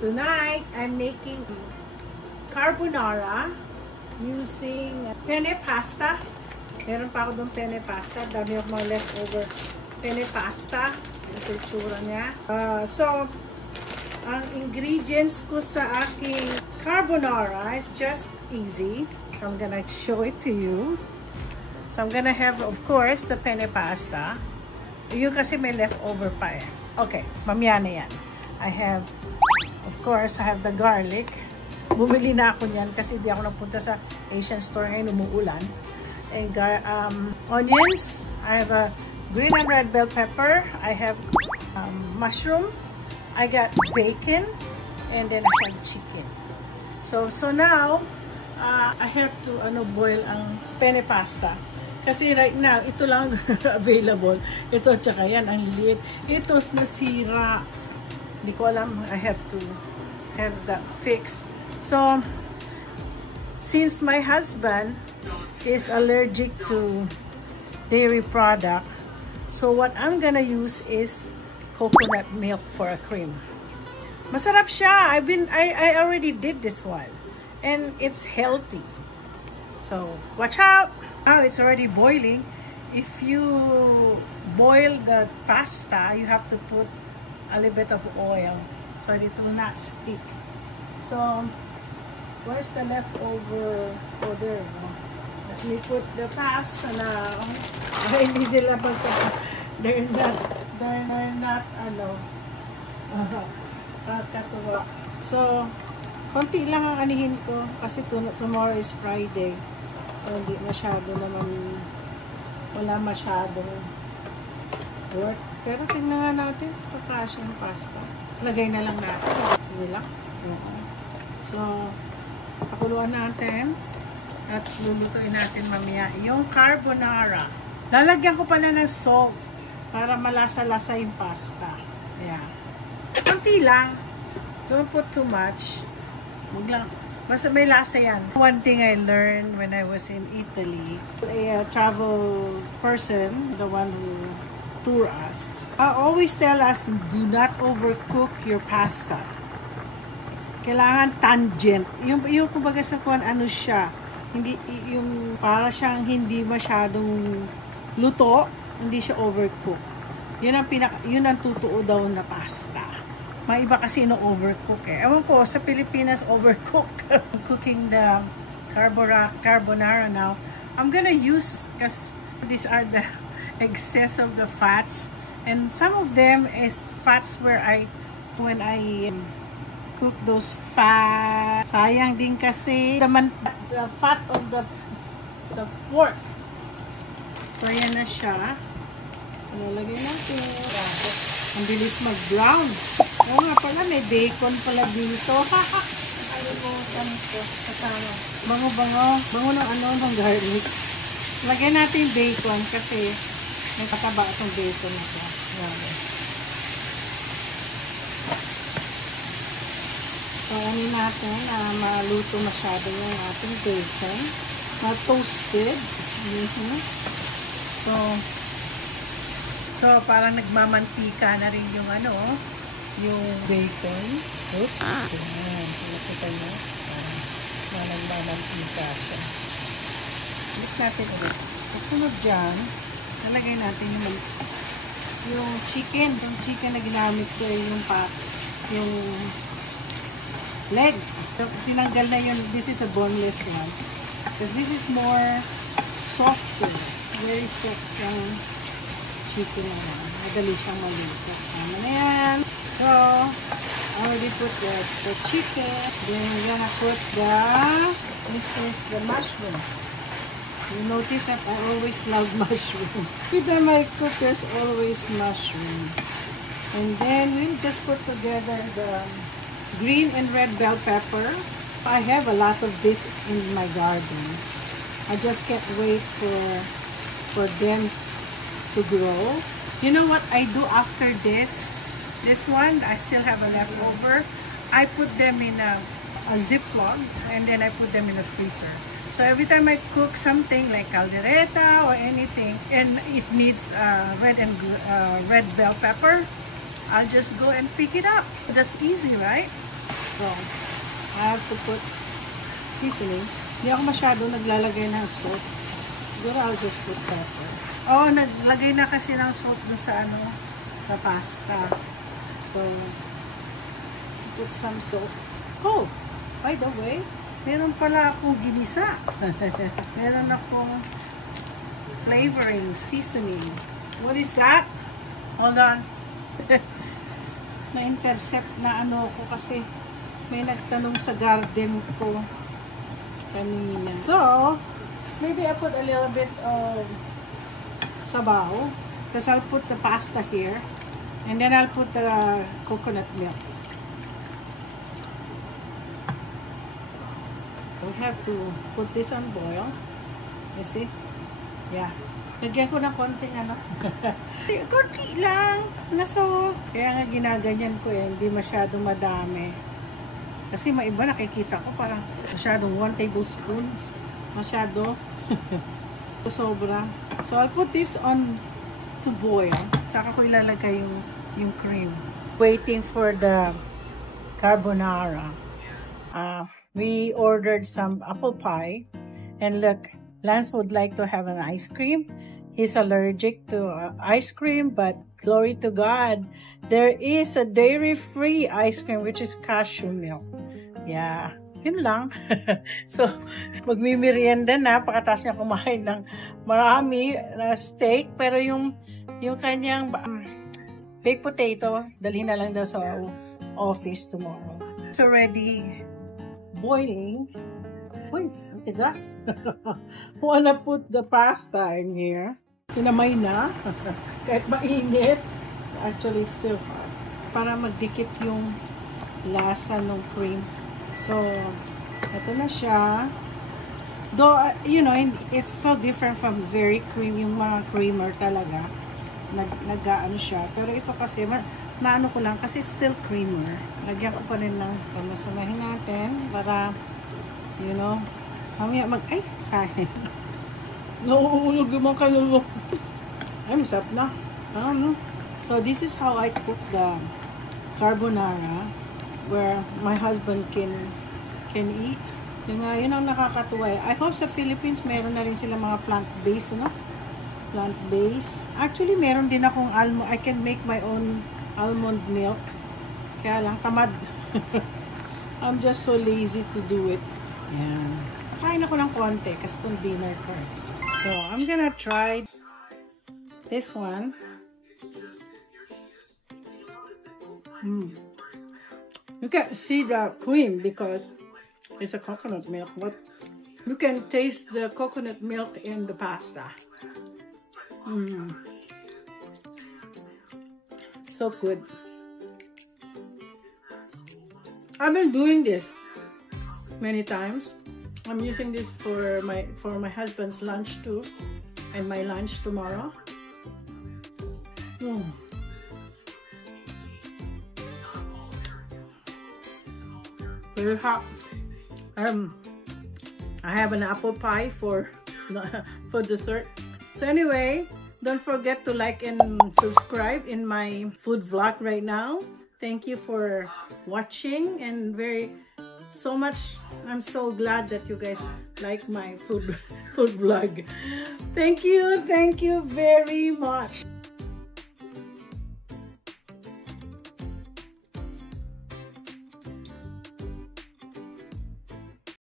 Tonight, I'm making carbonara using penne pasta. Meron pa ako doon penne pasta. Dami ako mga leftover penne pasta. Ito yung tsura niya. So, ang ingredients ko sa aking carbonara is just easy. So, I'm gonna show it to you. So, I'm gonna have, of course, the penne pasta. Yun kasi may leftover pa eh. Okay, mamaya na yan. I have, of course, I have the garlic. Bumili na ako niyan kasi di ako napunta sa Asian store ngayon, umuulan. And onions. I have a green and red bell pepper. I have mushroom. I got bacon. And then I have chicken. So now, I have to boil ang penne pasta. Kasi right now, ito lang available. Ito, tsaka yan, ang liit. Ito, nasira. Hindi ko alam. I have to have that fixed. So, since my husband is allergic to dairy product, so what I'm gonna use is coconut milk for a cream. Masarap siya. I already did this one. And it's healthy. So, watch out! Now, it's already boiling. If you boil the pasta, you have to put a little bit of oil so it will not stick. So, where's the leftover? Oh, there. Let me put the pasta now. Hindi sila they're not, katuwa. So, konti lang ang anihin ko kasi tomorrow is Friday. So, hindi masyado naman, wala masyadong work. Pero tingnan nga natin, pagkasya yung pasta. Lagay na lang natin. Sige lang. So, pakuluan natin at lulutuin natin mamaya yung carbonara. Lalagyan ko pala ng salt para malasa-lasa yung pasta. Ayan. Kunti lang. Don't put too much. Huwag lang. Mas may lasa yan. One thing I learned when I was in Italy, a travel person, the one who toured us, always tell us, do not overcook your pasta. Kailangan tangent. Yung kumbaga sa kung ano siya, hindi, yung para siyang hindi masyadong luto, hindi siya overcook. Yun ang totoo daw na pasta. May iba kasi no-overcook eh. Ewan ko, sa Pilipinas, overcook. Cooking the carbonara now. I'm gonna use, because these are the excess of the fats. And some of them is fats where when I cook those fat. Sayang din kasi the fat of the pork. So, ayan na siya. So, nalagay natin. Ang bilis mag-brown. Oo nga pala, may bacon pala dito. Alimutan ko. Kasama. Bango-bango. Bango ng garlic. Lagyan natin yung bacon kasi may pataba itong bacon na ito. So, ano natin na maluto masyado yung ating bacon. Na-toasted. So, parang nagmamantika na rin yung yung bacon. Oops. Ayan. Nakita nyo. Parang nagmamantika siya. Look natin ulit. So, sunod dyan, nalagay natin yung chicken. Yung chicken na ginamit ko yung leg. So, tinanggal na yun. This is a boneless one. Because this is more softer. Very soft yung chicken na yan. Madali siyang maluto. Sama na yan. So, I already put the chicken. Then we're gonna put this is the mushroom. You notice that I always love mushroom. With my cook, there's always mushroom. And then we'll just put together the green and red bell pepper. I have a lot of this in my garden. I just can't wait for them to grow. You know what I do after this? This one, I still have a leftover. I put them in a Ziploc and then I put them in the freezer. So every time I cook something like caldereta or anything and it needs red bell pepper, I'll just go and pick it up. That's easy, right? So, I have to put seasoning. Hindi ako masyado naglalagay ng salt. Siguro I'll just put pepper. Oh, naglagay na kasi ng salt doon sa sa pasta. So, put some salt. Oh, by the way, meron pala akong ginisa. Meron akong flavoring, seasoning. What is that? Hold on. Na-intercept na ko kasi may nagtanong sa garden ko kanina. So, maybe I put a little bit of sabaw because I'll put the pasta here and then I'll put the coconut milk. We have to put this on boil. You see? Yeah. Lagyan ko ng konting konti lang na salt. Kaya nga ginaganyan ko hindi masyadong madami. Kasi maiba nakikita ko parang masyadong 1 tablespoon. Masyado. Sobra. So I'll put this on to boil. Saka ko ilalagay yung cream. Waiting for the carbonara. We ordered some apple pie. And look, Lance would like to have an ice cream. He's allergic to ice cream, but glory to God, there is a dairy-free ice cream which is cashew milk. Yeah, yun lang. So, magmimerienda na, pagkatapos niya kumain ng marami na steak, pero yung kanyang baked potato, dalhin na lang daw sa office tomorrow. It's already boiling. Uy, ang tigas. Wanna put the pasta in here. Kinamay na. Kahit mainit. Actually, it's still hot. Para magdikit yung lasa ng cream. So, ito na siya. Though, you know, it's so different from very cream. Yung mga creamer talaga. Nag-ano siya. Pero ito kasi, naano ko lang kasi it's still creamer. Lagyan ko pa rin ng pamasamahin natin para you know, mamaya ay, sayang. Nauulog yung mga kalulok. Ay, masarap na. So, this is how I cook the carbonara where my husband can eat. Yun ang nakakatuwa. I hope sa Philippines, meron na rin sila mga plant-based, Plant-based. Actually, meron din akong almond. I can make my own almond milk. Kaya lang, tamad. I'm just so lazy to do it. Yan. Kain ako ng konti kasi itong dinner ko. So, I'm gonna try this one. You can't see the cream because it's a coconut milk, but you can taste the coconut milk in the pasta. So good. I've been doing this many times. I'm using this for my husband's lunch too, and my lunch tomorrow. Very hot. I have an apple pie for dessert. So anyway, don't forget to like and subscribe in my food vlog right now. Thank you for watching and so much. I'm so glad that you guys like my food vlog. Thank you very much.